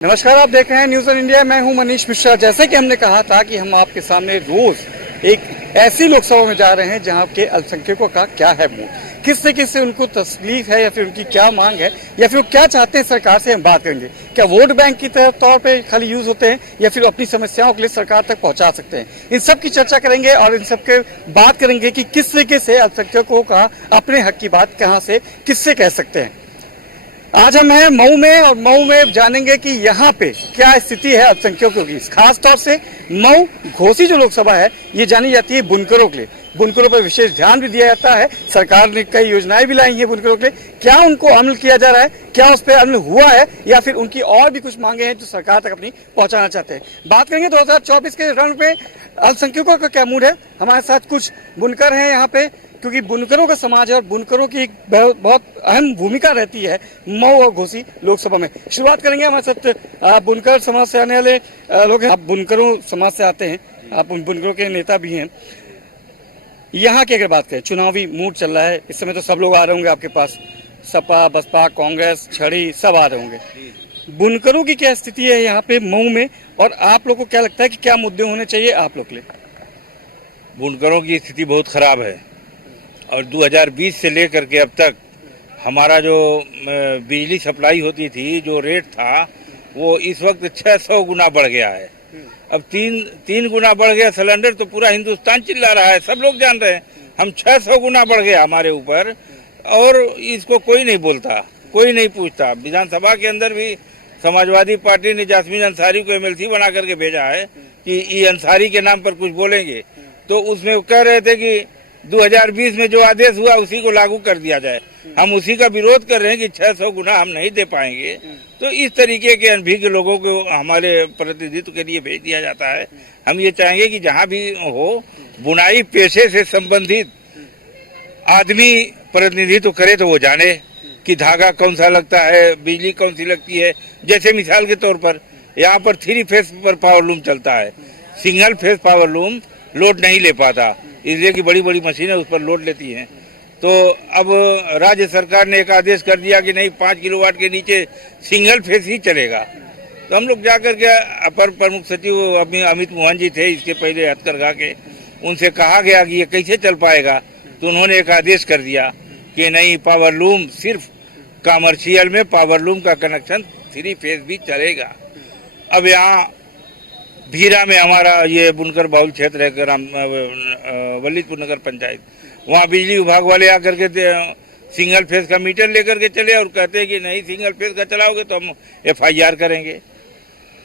नमस्कार, आप देख रहे हैं न्यूज़ ऑन इंडिया। मैं हूं मनीष मिश्रा। जैसे कि हमने कहा था कि हम आपके सामने रोज एक ऐसी लोकसभा में जा रहे हैं जहां के अल्पसंख्यकों का क्या है मूड, किससे किससे उनको तकलीफ है या फिर उनकी क्या मांग है या फिर वो क्या चाहते हैं सरकार से, हम बात करेंगे। क्या वोट बैंक की तौर पे खाली यूज होते हैं या फिर अपनी समस्याओं के लिए सरकार तक पहुंचा सकते हैं, इन सब की चर्चा करेंगे और इन सब के बात करेंगे कि किस तरीके से अल्पसंख्यकों का अपने हक की बात कहां से किससे कह सकते हैं। आज हम हैं मऊ में और मऊ में जानेंगे कि यहाँ पे क्या स्थिति है अल्पसंख्यकों की। खास तौर से मऊ घोसी जो लोकसभा है ये जानी जाती है बुनकरों के लिए। बुनकरों पर विशेष ध्यान भी दिया जाता है। सरकार ने कई योजनाएं भी लाई हैं बुनकरों के लिए। क्या उनको अमल किया जा रहा है, क्या उस पर अमल हुआ है या फिर उनकी और भी कुछ मांगे हैं जो सरकार तक अपनी पहुंचाना चाहते हैं। बात करेंगे 2024 के रण पे अल्पसंख्यकों का क्या मूड है। हमारे साथ कुछ बुनकर हैं यहाँ पे, क्योंकि बुनकरों का समाज है और बुनकरों की एक बहुत अहम भूमिका रहती है मऊ और घोसी लोकसभा में। शुरुआत करेंगे हमारे साथ बुनकर समाज से आने वाले लोग हैं। आप बुनकरों समाज से आते हैं, आप बुनकरों के नेता भी हैं। यहाँ की अगर बात करें, चुनावी मूड चल रहा है इस समय, तो सब लोग आ रहे होंगे आपके पास, सपा बसपा कांग्रेस छड़ी सब आ रहे होंगे। बुनकरों की क्या स्थिति है यहाँ पे मऊ में, और आप लोग को क्या लगता है कि क्या मुद्दे होने चाहिए आप लोग के लिए? बुनकरों की स्थिति बहुत खराब है और 2020 से लेकर के अब तक हमारा जो बिजली सप्लाई होती थी, जो रेट था, वो इस वक्त 600 गुना बढ़ गया है। अब तीन गुना बढ़ गया सिलेंडर, तो पूरा हिंदुस्तान चिल्ला रहा है, सब लोग जान रहे हैं। हम 600 गुना बढ़ गया हमारे ऊपर और इसको कोई नहीं बोलता, कोई नहीं पूछता। विधानसभा के अंदर भी समाजवादी पार्टी ने जास्मीन अंसारी को एमएलसी बना करके भेजा है कि ये अंसारी के नाम पर कुछ बोलेंगे, तो उसमें वो कह रहे थे कि 2020 में जो आदेश हुआ उसी को लागू कर दिया जाए। हम उसी का विरोध कर रहे हैं कि 600 गुना हम नहीं दे पाएंगे। तो इस तरीके के अनभिज्ञ लोगों को हमारे प्रतिनिधित्व के लिए भेज दिया जाता है। हम ये चाहेंगे कि जहाँ भी हो, बुनाई पेशे से संबंधित आदमी प्रतिनिधित्व करे तो वो जाने कि धागा कौन सा लगता है, बिजली कौन सी लगती है। जैसे मिसाल के तौर पर यहाँ पर 3 फेस पर पावर लूम चलता है, single phase power loom load नहीं ले पाता, इसलिए कि बड़ी बड़ी मशीनें उस पर लोड लेती हैं। तो अब राज्य सरकार ने एक आदेश कर दिया कि नहीं, 5 किलोवाट के नीचे सिंगल फेस ही चलेगा। तो हम लोग जाकर के अपर प्रमुख सचिव अमित मोहन जी थे इसके पहले हथकरघा के, उनसे कहा गया कि ये कैसे चल पाएगा। तो उन्होंने एक आदेश कर दिया कि नहीं, पावर लूम सिर्फ कमर्शियल में पावर लूम का कनेक्शन 3 फेस भी चलेगा। अब यहाँ भीरा में हमारा ये बुनकर बाहुल क्षेत्र है, वल्लीदपुर नगर पंचायत, वहाँ बिजली विभाग वाले आकर के सिंगल फेस का मीटर लेकर के चले और कहते हैं कि नहीं, सिंगल फेस का चलाओगे तो हम FIR करेंगे।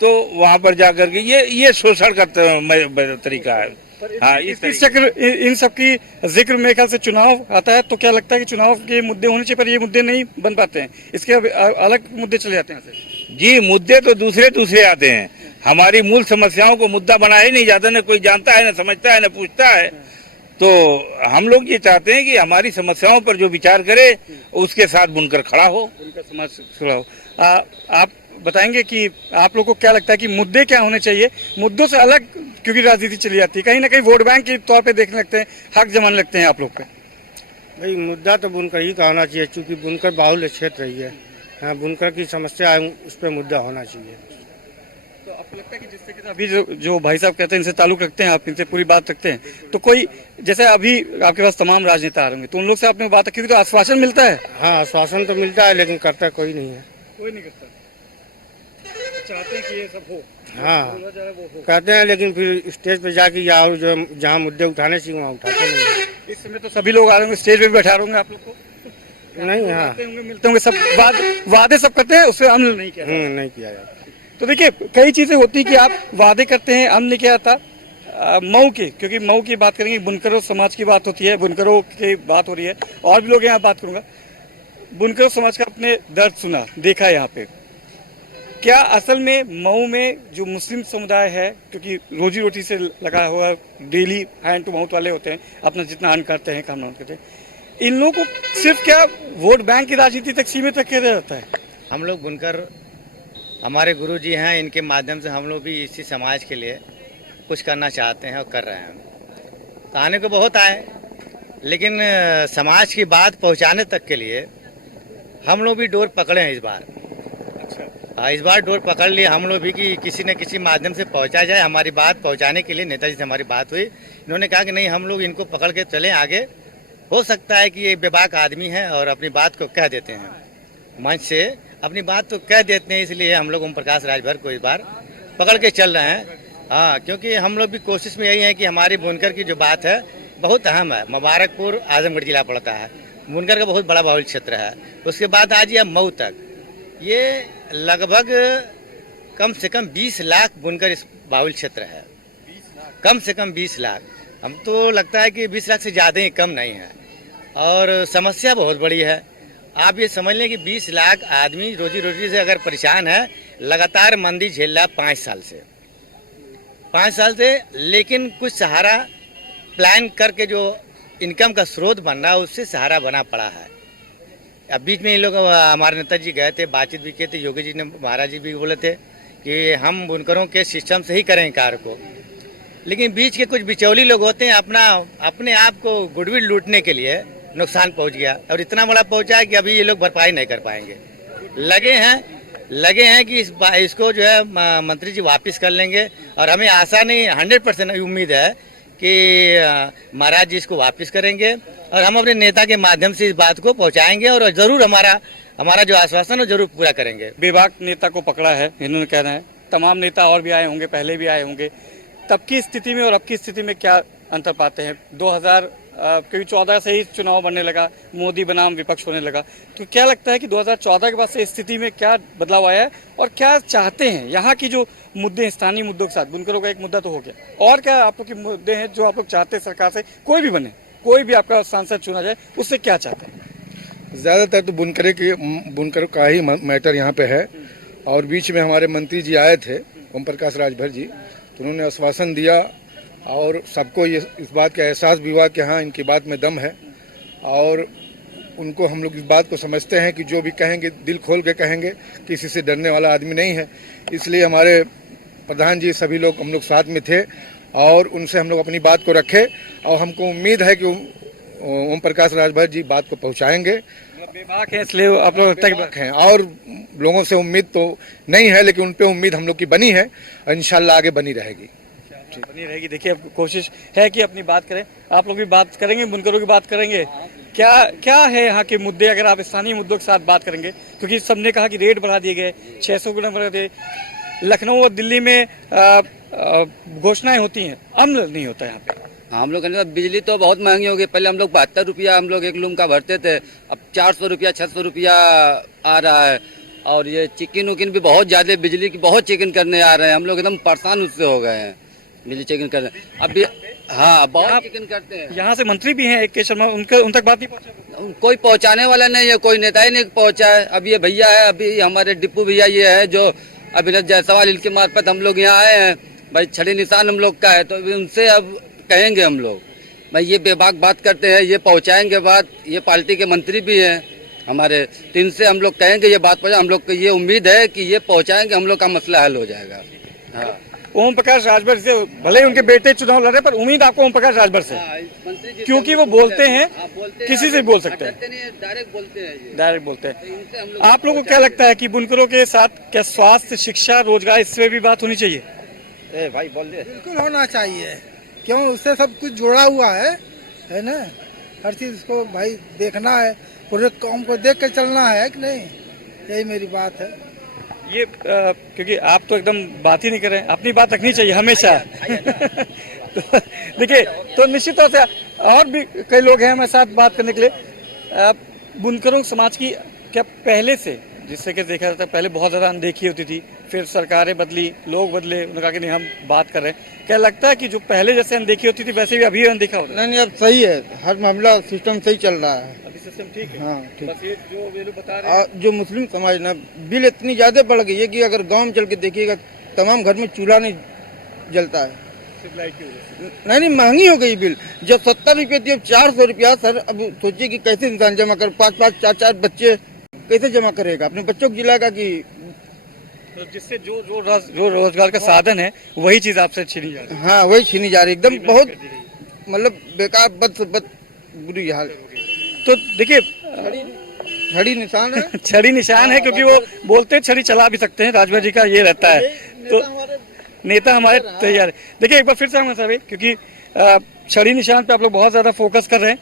तो वहाँ पर जाकर के ये शोषण का तरीका है। हाँ, इस चक्र इन सब की जिक्र मेरे ख्याल से चुनाव आता है, तो क्या लगता है कि चुनाव के मुद्दे होने चाहिए, पर ये मुद्दे नहीं बन पाते हैं, इसके अलग मुद्दे चले जाते हैं? जी, मुद्दे तो दूसरे आते हैं। हमारी मूल समस्याओं को मुद्दा बनाया ही नहीं जाता, न कोई जानता है, न समझता है, न पूछता है। तो हम लोग ये चाहते हैं कि हमारी समस्याओं पर जो विचार करे उसके साथ बुनकर खड़ा हो, उनका समाज खड़ा हो। आप बताएंगे कि आप लोग को क्या लगता है कि मुद्दे क्या होने चाहिए, मुद्दों से अलग, क्योंकि राजनीति चली जाती है, कहीं ना कहीं वोट बैंक के तौर पे देखने लगते हैं, हक जमाने लगते हैं आप लोग पे? भाई, मुद्दा तो बुनकर ही का होना चाहिए, क्योंकि बुनकर बाहुल्य क्षेत्र ही है। हाँ, बुनकर की समस्या है, उस पर मुद्दा होना चाहिए। तो आपको लगता है कि जिससे कि अभी जो भाई साहब कहते हैं इनसे ताल्लुक रखते हैं, आप इनसे पूरी बात रखते हैं, तो कोई जैसे अभी आपके पास तमाम राजनेता आ रहे होंगे, तो उन लोग से आपने बात की तो आश्वासन मिलता है? हाँ, आश्वासन तो मिलता है, लेकिन करता कोई नहीं है। कोई नहीं करता। चाहते हैं कि ये सब हो, हाँ, कहते हैं, लेकिन फिर स्टेज पे जाके या जो जहाँ मुद्दे उठाने चाहिए वहाँ उठाते नहीं। इस समय तो सभी लोग आ रहे होंगे, स्टेज पे भी बैठा होंगे आप लोग को? नहीं, हाँ, मिलते होंगे, सब वादे सब करते हैं, उससे अमल नहीं किया नहीं किया जाता। तो देखिए, कई चीजें होती कि आप वादे करते हैं, अमल नहीं किया जाता। मऊ की, क्योंकि मऊ की बात करेंगे, बुनकरों समाज की बात होती है, बुनकरों की बात हो रही है, और भी लोग यहाँ बात करूंगा। बुनकरों समाज का अपने दर्द सुना, देखा यहाँ पे। क्या असल में मऊ में जो मुस्लिम समुदाय है, क्योंकि रोजी रोटी से लगा हुआ, डेली हैंड टू माउथ वाले होते हैं, अपना जितना अर्न करते हैं, काम करते हैं, इन लोगों को सिर्फ क्या वोट बैंक की राजनीति तक सीमित रखे रहता है? हम लोग बुनकर, हमारे गुरुजी हैं, इनके माध्यम से हम लोग भी इसी समाज के लिए कुछ करना चाहते हैं और कर रहे हैं। कहने को बहुत आए, लेकिन समाज की बात पहुंचाने तक के लिए हम लोग भी डोर पकड़े हैं इस बार। अच्छा, इस बार डोर पकड़ लिए हम लोग भी कि किसी न किसी माध्यम से पहुंचा जाए। हमारी बात पहुंचाने के लिए नेताजी से हमारी बात हुई, इन्होंने कहा कि नहीं, हम लोग इनको पकड़ के चलें आगे। हो सकता है कि ये बेबाक आदमी है और अपनी बात को कह देते हैं, मंच से अपनी बात तो कह देते हैं, इसलिए हम लोग ओम प्रकाश राजभर को इस बार पकड़ के चल रहे हैं। हाँ, क्योंकि हम लोग भी कोशिश में यही है कि हमारी बुनकर की जो बात है बहुत अहम है। मुबारकपुर आजमगढ़ जिला पड़ता है, बुनकर का बहुत बड़ा बाहुल क्षेत्र है। उसके बाद आज यह मऊ तक, ये लगभग कम से कम 20 लाख बुनकर इस बाहुल क्षेत्र है, कम से कम 20 लाख। हम तो लगता है कि 20 लाख से ज़्यादा ही, कम नहीं है। और समस्या बहुत बड़ी है। आप ये समझ लें कि 20 लाख आदमी रोजी रोटी से अगर परेशान है, लगातार मंदी झेल रहा है 5 साल से, लेकिन कुछ सहारा प्लान करके जो इनकम का स्रोत बन रहा है उससे सहारा बना पड़ा है। अब बीच में ये लोग, हमारे नेताजी गए थे, बातचीत भी किए थे, योगी जी ने, महाराज जी भी बोले थे कि हम बुनकरों के सिस्टम से ही करें कार्य को। लेकिन बीच के कुछ बिचौली लोग होते हैं, अपने आप को गुडविल लूटने के लिए नुकसान पहुंच गया, और इतना बड़ा पहुंचा है कि अभी ये लोग भरपाई नहीं कर पाएंगे। लगे हैं कि इसको जो है मंत्री जी वापस कर लेंगे, और हमें आशा नहीं, 100% उम्मीद है कि महाराज जी इसको वापस करेंगे, और हम अपने नेता के माध्यम से इस बात को पहुंचाएंगे, और जरूर हमारा जो आश्वासन है जरूर पूरा करेंगे। बेबाक नेता को पकड़ा है, इन्होंने कहना है। तमाम नेता और भी आए होंगे, पहले भी आए होंगे। तब की स्थिति में और अब की स्थिति में क्या अंतर पाते हैं? 2014 से ही चुनाव बनने लगा, मोदी बनाम विपक्ष होने लगा, तो क्या लगता है कि 2014 के बाद से स्थिति में क्या बदलाव आया है और क्या चाहते हैं? यहाँ की जो मुद्दे, स्थानीय मुद्दों के साथ बुनकरों का एक मुद्दा तो हो गया, और क्या आप लोग के मुद्दे हैं जो आप लोग चाहते हैं सरकार से? कोई भी बने, कोई भी आपका सांसद चुना जाए, उससे क्या चाहते हैं? ज़्यादातर तो बुनकरों का ही मैटर यहाँ पे है। और बीच में हमारे मंत्री जी आए थे, ओम प्रकाश राजभर जी, तो उन्होंने आश्वासन दिया और सबको ये इस बात का एहसास भी हुआ कि हाँ, इनकी बात में दम है, और उनको हम लोग इस बात को समझते हैं कि जो भी कहेंगे दिल खोल के कहेंगे, किसी से डरने वाला आदमी नहीं है। इसलिए हमारे प्रधान जी, सभी लोग हम लोग साथ में थे और उनसे हम लोग अपनी बात को रखे, और हमको उम्मीद है कि ओम प्रकाश राजभर जी बात को पहुंचाएंगे। बेबाक है इसलिए आप लोग लगता है हैं, और लोगों से उम्मीद तो नहीं है, लेकिन उन पे उम्मीद हम लोग की बनी है, और इंशाल्लाह आगे बनी रहेगी। बनी रहेगी। देखिए, अब कोशिश है कि अपनी बात करें, आप लोग भी बात करेंगे, बुनकरों की बात करेंगे। क्या है यहाँ के मुद्दे, अगर आप स्थानीय मुद्दों के साथ बात करेंगे? क्योंकि सबने कहा कि रेट बढ़ा दिए गए, 600 गुना बढ़ा दिए। लखनऊ और दिल्ली में घोषणाएं होती हैं, अमल नहीं होता यहाँ पे। हम लोग बिजली तो बहुत महंगी हो गई। पहले हम लोग 72 रुपया हम लोग एक लूम का भरते थे, अब 400 रुपया 600 रुपया आ रहा है। और ये चिकन उकिन भी बहुत ज़्यादा, बिजली की बहुत चिकन करने आ रहे हैं, हम लोग एकदम परेशान उससे हो गए हैं, बिजली चिकन करने। अब भी हाँ, बहुत चिकन करते हैं। यहाँ से मंत्री भी हैं, एक के शर्मा, उन तक बात नहीं पहुँचा? कोई पहुँचाने वाला नहीं है, कोई नेता ही नहीं पहुँचा है। अब ये भैया है, अभी हमारे डिप्पू भैया ये है जो अभिनव जायसवाल, इनके मार्फत हम लोग यहाँ आए हैं। भाई छड़ी निशान हम लोग का है, तो उनसे अब कहेंगे हम लोग, भाई ये बेबाक बात करते हैं, ये पहुंचाएंगे बात। ये पार्टी के मंत्री भी हैं हमारे, तो इनसे हम लोग कहेंगे ये बात पहुंचा। हम लोग को ये उम्मीद है कि ये पहुंचाएंगे, हम लोग का मसला हल हो जाएगा। हाँ, ओम प्रकाश राजभर से, भले ही उनके बेटे चुनाव लड़ रहे, पर उम्मीद आपको ओम प्रकाश राजभर से? क्योंकि वो बोलते हैं, किसी से बोल सकते हैं, डायरेक्ट बोलते हैं, डायरेक्ट बोलते हैं। आप लोगों को क्या लगता है कि बुनकरों के साथ क्या स्वास्थ्य, शिक्षा, रोजगार, इससे भी बात होनी चाहिए? भाई बोल दे। बिल्कुल होना चाहिए, क्यों, उससे सब कुछ जुड़ा हुआ है ना। हर चीज़ को भाई देखना है, पूरे काम को देख के चलना है कि नहीं, यही मेरी बात है। ये क्योंकि आप तो एकदम बात ही नहीं कर रहे हैं, अपनी बात रखनी चाहिए हमेशा। तो देखिए, तो निश्चित तौर से और भी कई लोग हैं हमारे साथ बात करने के लिए। बुनकरों समाज की क्या पहले से, जिससे कि देखा जाता है पहले बहुत ज़्यादा अनदेखी होती थी, फिर सरकारें बदली, लोग बदले, उन्होंने कहा कि नहीं हम बात कर रहे हैं। क्या लगता है कि जो पहले जैसे अनदेखी होती थी वैसे भी अभी अनदेखा हो रहा है? नहीं, अब सही है, हर मामला सिस्टम सही चल रहा है। अभी सिस्टम ठीक है। हाँ, ठीक। बस ये जो वे लोग बता रहे हैं, जो मुस्लिम समाज ना, बिल इतनी ज़्यादा बढ़ गई है कि अगर गाँव में चल के देखिएगा, तमाम घर में चूल्हा नहीं जलता है। सिर्फ लाइट की वजह से। नहीं, महंगी हो गई बिल। जब 70 रुपये थी, अब 400 रुपया। सर अब सोचिए कि कैसे इंसान जमा कर, 5-5, 4-4 बच्चे कैसे जमा करेगा, अपने बच्चों को जिलाएगा कि, जिससे जो रोजगार का साधन है वही चीज आपसे छीनी जा रही है। हाँ, वही छीनी जा रही है, एकदम बहुत मतलब बेकार, बद बुरी हाल। तो देखिए, घड़ी निशान है। छड़ी निशान है, क्योंकि वो बोलते छड़ी चला भी सकते हैं, राजभर जी का ये रहता है। तो नेता हमारे तैयार है। देखिए एक बार फिर से हम सभी, क्योंकि छड़ी निशान पे आप लोग बहुत ज्यादा फोकस कर रहे हैं।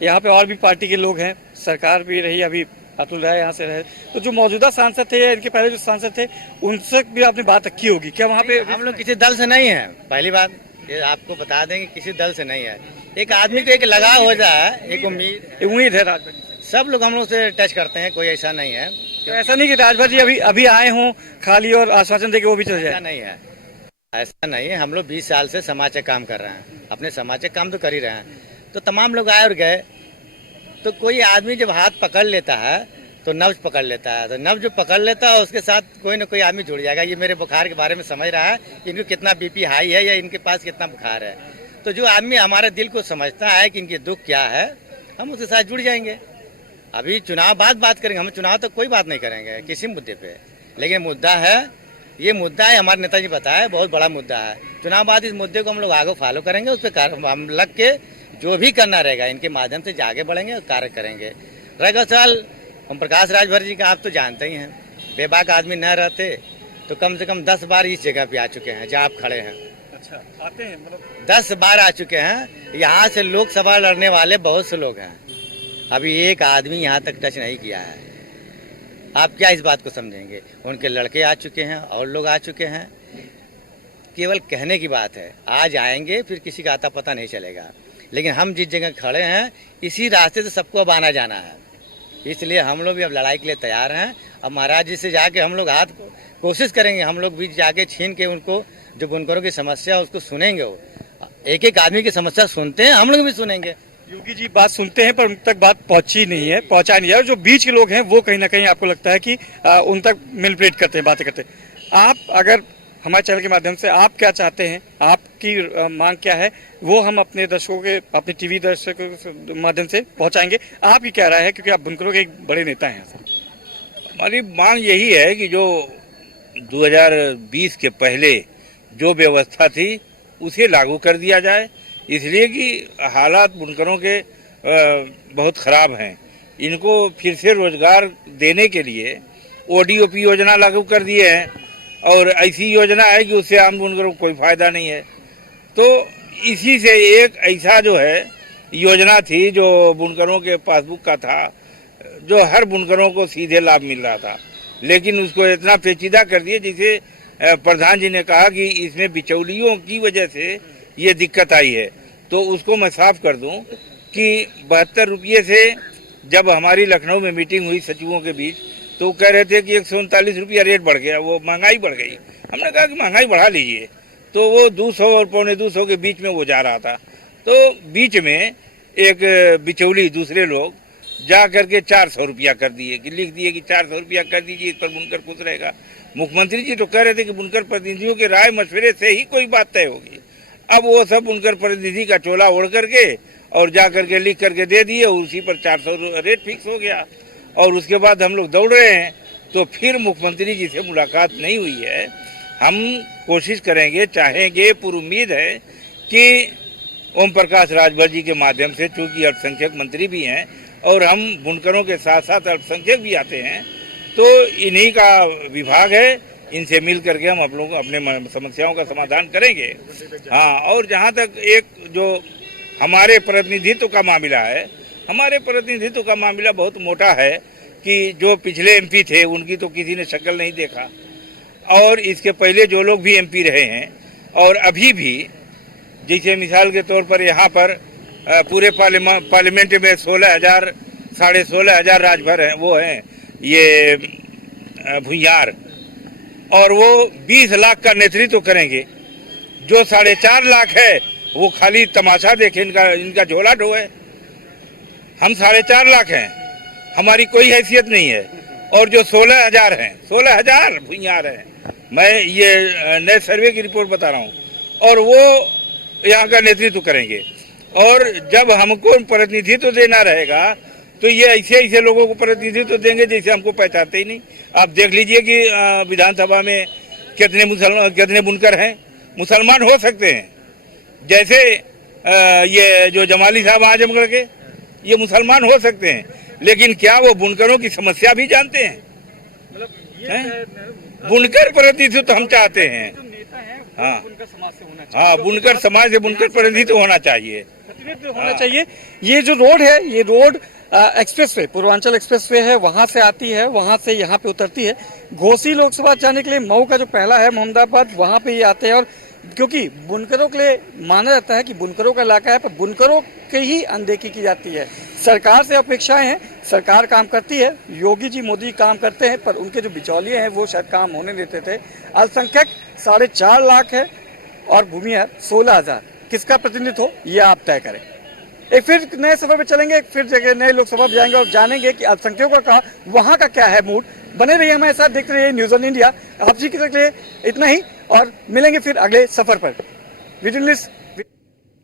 यहाँ पे और भी पार्टी के लोग हैं, सरकार भी रही, अभी अतुल राय यहाँ से रहे, तो जो मौजूदा सांसद थे या इनके पहले जो सांसद थे उनसे भी आपने बात रखी होगी क्या वहाँ पे? हम लोग किसी दल से नहीं है, पहली बात ये आपको बता देंगे, किसी दल से नहीं है। एक आदमी को एक लगाव हो जाए, एक उम्मीद है राजभर जी से। सब लोग हम लोग से टच करते हैं, कोई ऐसा नहीं है। तो ऐसा नहीं कि राजभर जी अभी अभी आए हों खाली और आश्वासन देके वो भी चले ऐसा जाए? नहीं है, ऐसा नहीं है। हम लोग 20 साल से समाज का काम कर रहे हैं, अपने समाज का काम तो कर ही रहे हैं। तो तमाम लोग आए और गए, तो कोई आदमी जब हाथ पकड़ लेता है तो नब्ज पकड़ लेता है, तो नब्ज जो पकड़ लेता है उसके साथ कोई ना कोई आदमी जुड़ जाएगा। ये मेरे बुखार के बारे में समझ रहा है, इनको कितना बीपी हाई है या इनके पास कितना बुखार है। तो जो आदमी हमारे दिल को समझता है कि इनके दुख क्या है, हम उसके साथ जुड़ जाएंगे। अभी चुनाव बाद बात करेंगे, हम चुनाव तक कोई बात नहीं करेंगे किसी मुद्दे पे, लेकिन मुद्दा है, ये मुद्दा है, हमारे नेताजी बताया बहुत बड़ा मुद्दा है। चुनाव बाद इस मुद्दे को हम लोग आगे फॉलो करेंगे, उस पर हम लग के जो भी करना रहेगा इनके माध्यम से आगे बढ़ेंगे और कार्य करेंगे। रहेगा सवाल ओम प्रकाश राजभर जी का, आप तो जानते ही हैं, बेबाक आदमी न रहते तो कम से कम 10 बार इस जगह पे आ चुके हैं जहाँ आप खड़े हैं। अच्छा, आते हैं मतलब 10 बार आ चुके हैं। यहाँ से लोकसभा लड़ने वाले बहुत से लोग हैं, अभी एक आदमी यहाँ तक टच नहीं किया है। आप क्या इस बात को समझेंगे? उनके लड़के आ चुके हैं और लोग आ चुके हैं, केवल कहने की बात है। आज आएंगे फिर किसी का आता पता नहीं चलेगा, लेकिन हम जिस जगह खड़े हैं इसी रास्ते से सबको अब आना जाना है, इसलिए हम लोग भी अब लड़ाई के लिए तैयार हैं। अब महाराज जी से जाके हम लोग हाथ कोशिश करेंगे, हम लोग भी जाके छीन के उनको जो बुनकरों की समस्या है उसको सुनेंगे। वो एक एक आदमी की समस्या सुनते हैं, हम लोग भी सुनेंगे। योगी जी बात सुनते हैं पर उन तक बात पहुंची नहीं है, पहुंचा नहीं है। और जो बीच के लोग हैं वो कहीं ना कहीं आपको लगता है कि उन तक मैनिपुलेट करते हैं, बातें करते हैं। आप अगर हमारे चैनल के माध्यम से आप क्या चाहते हैं, आपकी मांग क्या है, वो हम अपने दर्शकों के, अपने टीवी दर्शकों के माध्यम से पहुंचाएंगे। आपकी क्या राय है, क्योंकि आप बुनकरों के एक बड़े नेता हैं? हमारी मांग यही है कि जो 2020 के पहले जो व्यवस्था थी उसे लागू कर दिया जाए, इसलिए कि हालात बुनकरों के बहुत ख़राब हैं। इनको फिर से रोजगार देने के लिए ओडीओपी योजना लागू कर दिए हैं, और ऐसी योजना है कि उससे आम बुनकरों को कोई फायदा नहीं है। तो इसी से एक ऐसा जो है योजना थी जो बुनकरों के पासबुक का था, जो हर बुनकरों को सीधे लाभ मिल रहा था, लेकिन उसको इतना पेचीदा कर दिए, जिसे प्रधान जी ने कहा कि इसमें बिचौलियों की वजह से ये दिक्कत आई है। तो उसको मैं साफ कर दूं कि 72 रुपये से जब हमारी लखनऊ में मीटिंग हुई सचिवों के बीच, तो कह रहे थे कि 139 रुपया रेट बढ़ गया, वो महंगाई बढ़ गई। हमने कहा कि महंगाई बढ़ा लीजिए, तो वो 200 और 225 के बीच में वो जा रहा था। तो बीच में एक बिचौली दूसरे लोग जा करके 400 रुपया कर दिए, कि लिख दिए कि 400 रुपया कर दीजिए, इस पर बुनकर खुश रहेगा। मुख्यमंत्री जी तो कह रहे थे कि बुनकर प्रतिनिधियों के राय मशवरे से ही कोई बात तय होगी। अब वो सब बुनकर प्रतिनिधि का चोला ओढ़ करके और जा करके लिख करके दे दिए, और उसी पर 400 रेट फिक्स हो गया। और उसके बाद हम लोग दौड़ रहे हैं, तो फिर मुख्यमंत्री जी से मुलाकात नहीं हुई है। हम कोशिश करेंगे, चाहेंगे, पूरी उम्मीद है कि ओम प्रकाश राजभर जी के माध्यम से, चूंकि अल्पसंख्यक मंत्री भी हैं और हम बुनकरों के साथ साथ अल्पसंख्यक भी आते हैं, तो इन्हीं का विभाग है, इनसे मिल करके हम आप लोग अपने समस्याओं का समाधान करेंगे। हाँ, और जहाँ तक एक जो हमारे प्रतिनिधित्व का मामला है, हमारे प्रतिनिधित्व का मामला बहुत मोटा है कि जो पिछले एमपी थे उनकी तो किसी ने शक्ल नहीं देखा, और इसके पहले जो लोग भी एमपी रहे हैं और अभी भी, जैसे मिसाल के तौर पर यहाँ पर पूरे पार्लियामेंट में 16,000 साढ़े 16,000 राजभर हैं, वो हैं ये भुइयार, और वो 20 लाख का नेतृत्व करेंगे। जो 4.5 लाख है वो खाली तमाशा देखे, इनका झोला ढोए। हम 4.5 लाख हैं, हमारी कोई हैसियत नहीं है। और जो 16,000 हैं, 16,000 भुइयार हैं, मैं ये नए सर्वे की रिपोर्ट बता रहा हूँ, और वो यहाँ का नेतृत्व करेंगे। और जब हमको प्रतिनिधित्व देना रहेगा तो ये ऐसे ऐसे लोगों को प्रतिनिधित्व देंगे जैसे हमको पहचानते ही नहीं। आप देख लीजिए कि विधानसभा में कितने बुनकर हैं, मुसलमान हो सकते हैं, जैसे ये जो जमाली साहब आजमगढ़ के, ये मुसलमान हो सकते हैं, लेकिन क्या वो बुनकरों की समस्या भी जानते हैं? हैं? बुनकर प्रतिनिधित्व तो हम चाहते हैं। हाँ बुनकर समाज से होना चाहिए। हाँ, बुनकर समाज से बुनकर प्रतिनिधित्व होना चाहिए। प्रतिनिधित्व होना चाहिए। ये जो रोड है, ये road express way, Purvanchal express way है, वहां से आती है, वहां से यहाँ पे उतरती है। घोसी लोकसभा जाने के लिए मऊ का जो पहला है मोहम्मदाबाद, वहां पे ये आते हैं। और क्योंकि बुनकरों के लिए माना जाता है कि बुनकरों का इलाका है, पर बुनकरों की ही अनदेखी की जाती है। सरकार से अपेक्षाएं हैं, सरकार काम करती है, योगी जी मोदी काम करते हैं, पर उनके जो बिचौलिए हैं वो शायद काम होने देते थे। अल्पसंख्यक 4.5 लाख है और भूमिहीन 16,000। किसका प्रतिनिधित्व हो ये आप तय करें। एक फिर नए सफर पे चलेंगे, एक फिर जगह नए लोकसभा में जाएंगे और जानेंगे कि अल्पसंख्यकों का वहां का क्या है मूड। बने रहिए हमारे साथ, देखते रहिए न्यूज़ ऑन इंडिया। आप जी के लिए इतना ही और मिलेंगे फिर अगले सफर पर। Video journalist